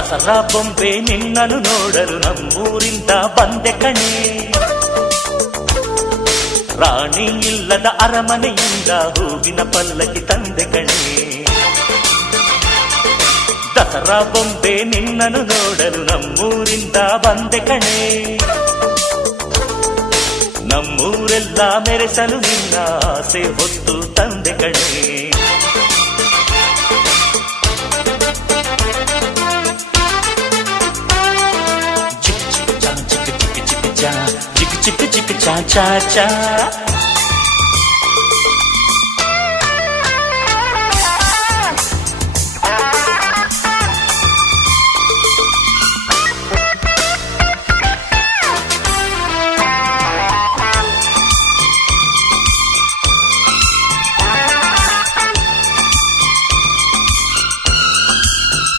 ದಸರಾ ಬೊಂಬೆ ನಿನ್ನನ್ನು ನೋಡಲು ನಮ್ಮೂರಿಂದ ಬಂದೆ ಕಣೆ. ರಾಣಿ ಇಲ್ಲದ ಅರಮನೆಯಿಂದ ಹೂವಿನ ಪಲ್ಲಕ್ಕಿ ತಂದೆ ಕಣೆ. ದಸರಾ ಬೊಂಬೆ ನಿನ್ನನ್ನು ನೋಡಲು ನಮ್ಮೂರಿಂದ ಬಂದೆ ಕಣೆ. ನಮ್ಮೂರೆಲ್ಲ ಮೆರೆಸಲು ನಿನ್ನ ಆಸೆ ಹೊತ್ತು ತಂದೆ ಕಣೆ. ಚಿಕ್ ಚಿಕ್ ಚಾ ಚಾ ಚಾ